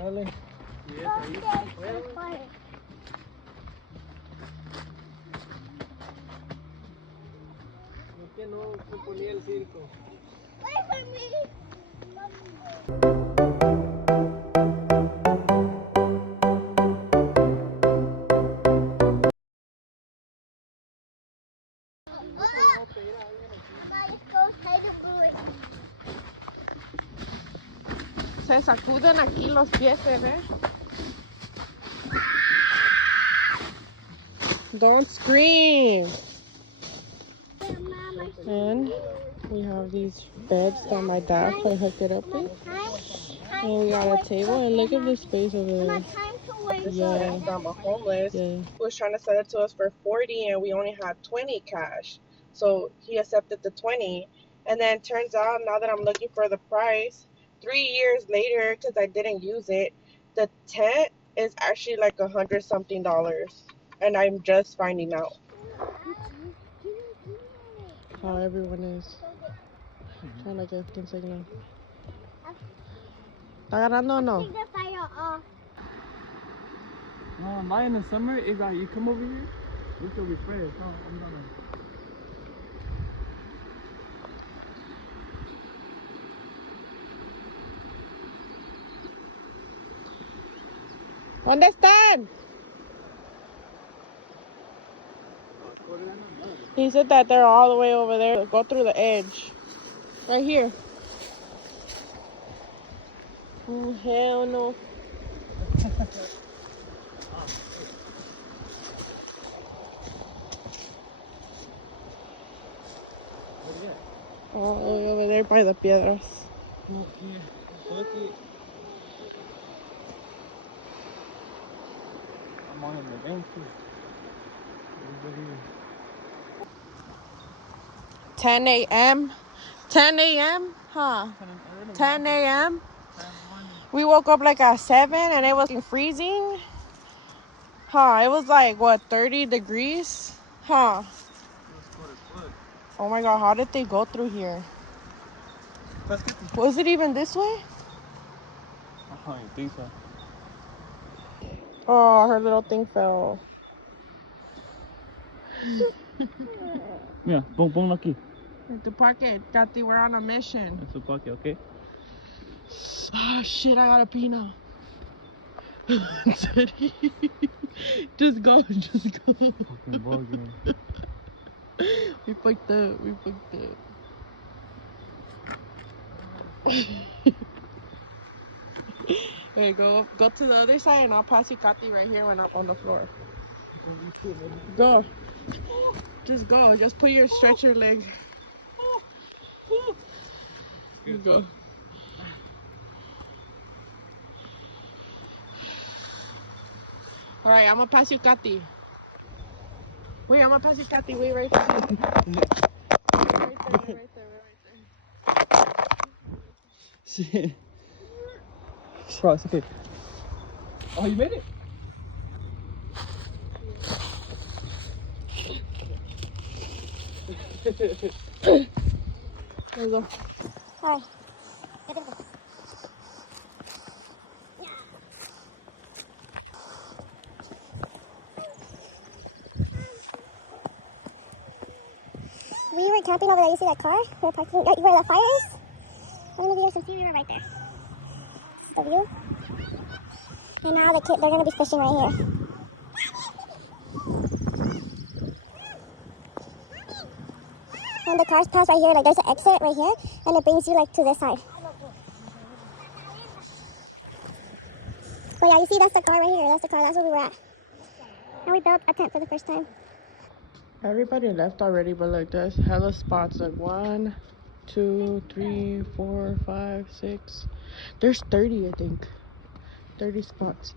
Dale. Y es ahí, sí puede. ¿Por qué no se ponía el circo? Se sacuden aquí los pies, ¿eh? Don't scream. And we have these beds that my dad could hook it up with. And we got a table, and look at this space over there. Yeah. Homeless. Yeah. He was trying to sell it to us for 40, and we only had 20 cash. So he accepted the 20. And then turns out, now that I'm looking for the price, 3 years later, because I didn't use it, the tent is actually like $100-something. And I'm just finding out how everyone is trying to get the signal. ¿Está agarrando o no? No, not in the summer. If you come over here, we can refresh. No, I'm not. ¿Dónde están? He said that they're all the way over there. Go through the edge. Right here. Oh, hell no. All the way over there by the piedras. I'm on the bank too. 10 a.m. 10 a.m. Huh? 10 a.m. We woke up like at 7 and it was freezing. Huh? It was like what, 30 degrees? Huh? Oh my god, how did they go through here? Was it even this way? I don't think so. Oh, her little thing fell. Yeah, pon aquí. Tu parque, Tati, we're on a mission. En su parque, okay? Ah, shit, I gotta pee now. Just go, just go. Fucking bug, man. We fucked up, we fucked up. Hey, go to the other side and I'll pass you Kati right here when I'm on the floor. Go. Just go. Just put your stretch your legs. Go. Alright, I'm gonna pass you Kati. Wait, I'm gonna pass you Kati. Wait right there. Right there. Shit. Bro, it's okay. Oh, you made it? There you go. Hi. We were camping over there. You see that car? We were parking right where the fire is. I'm gonna give you some view. We were right there. This is the view. And now they're gonna be fishing right here. And the cars pass right here. Like there's an exit right here, and it brings you like to this side. But yeah, you see that's the car right here. That's the car. That's where we were at. And we built a tent for the first time. Everybody left already, but like there's hella spots. Like 1, 2, 3, 4, 5, 6. There's 30, I think. 30 spots.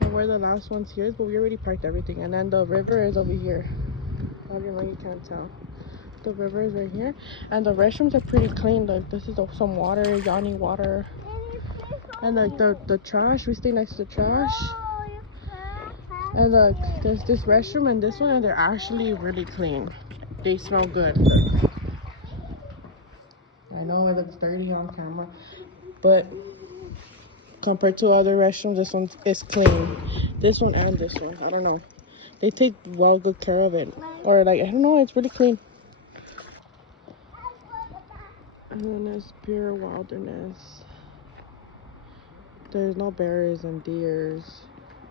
And we're the last ones here, but we already parked everything. And then the river is over here. I don't know, you can't tell. The river is right here. And the restrooms are pretty clean. Like this is some water, Yanni water. And like the trash, we stay next to the trash. And look, there's this restroom and this one, and they're actually really clean. They smell good. Look. I know it looks dirty on camera, but compared to other restrooms, this one is clean. This one and this one, I don't know. They take well good care of it. Or like, I don't know, it's really clean. And then there's pure wilderness. There's no bears and deers,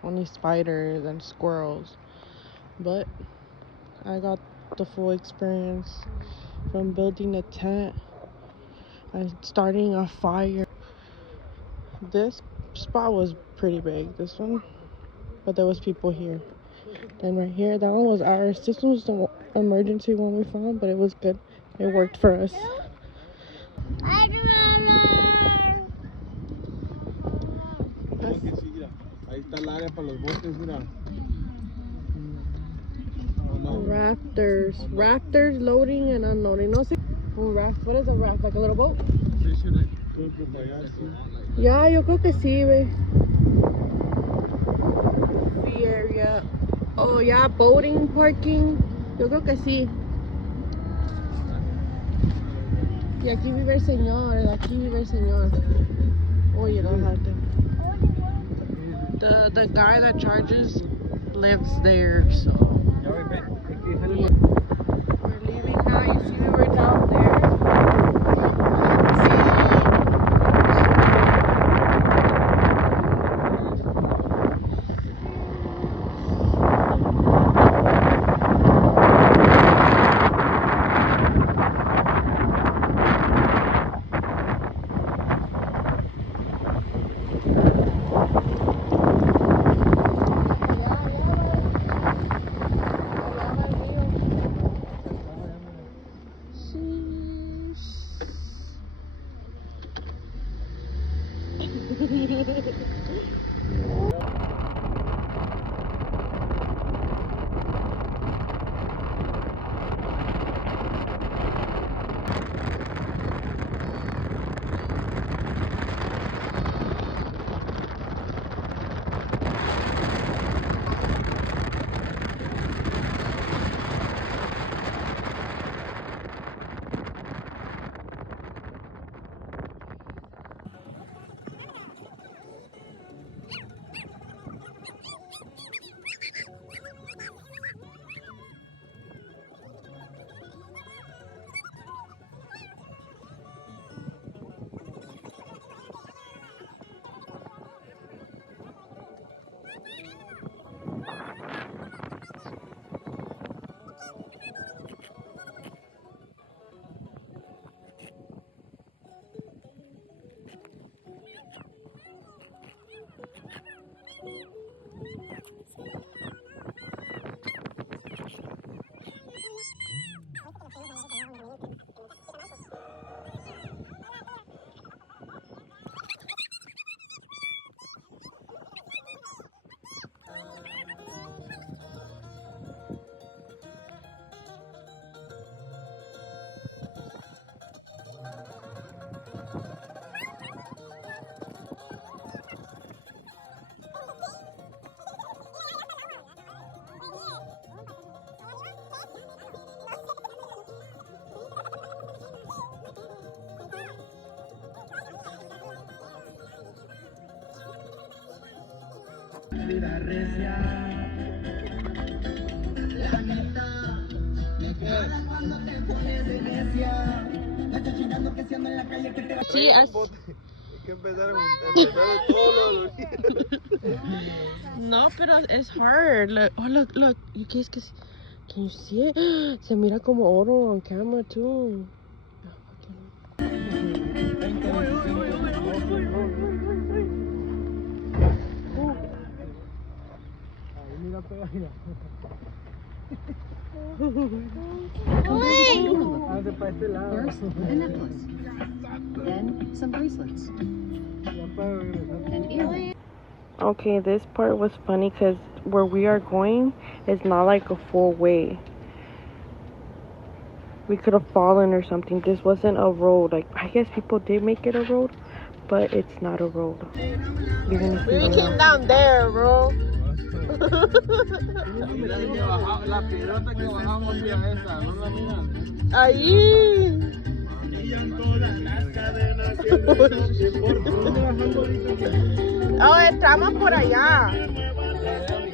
only spiders and squirrels. But I got the full experience from building a tent and starting a fire. This spot was pretty big, this one, but there was people here. Then right here, that one was ours. This one was the emergency one we found, but it was good. It worked for us. Raptors loading and unloading. No, see, raft. What is a raft? Like a little boat? Yeah, yo creo que sí, ve. Fee area. Oh, yeah, boating, parking. Yo creo que sí. Y aquí vive el señor. Aquí vive el señor. Oye, no gente. The guy that charges lives there, so. We're leaving now. You see, we were down there. Vida recia, la neta, me caga cuando te pones de necia. Me estoy chingando que si ando en la calle que te va a Sí, Hay que empezar todo lo no, pero it's hard. Look, oh, look. You guys can you see it? Se mira como oro on camera too. Mira, pega, mira. Háganse para este lado. First, a necklace. Then some bracelets. Ya para regresar. An earring. Okay, this part was funny because where we are going is not like a full way. We could have fallen or something. This wasn't a road. Like, I guess people did make it a road, but it's not a road. You're gonna see We came down there, bro. La piedrota que bajamos hacia esa, ¿no la miran? Ahí. Todas las cadenas Oh, estamos por allá. Ya,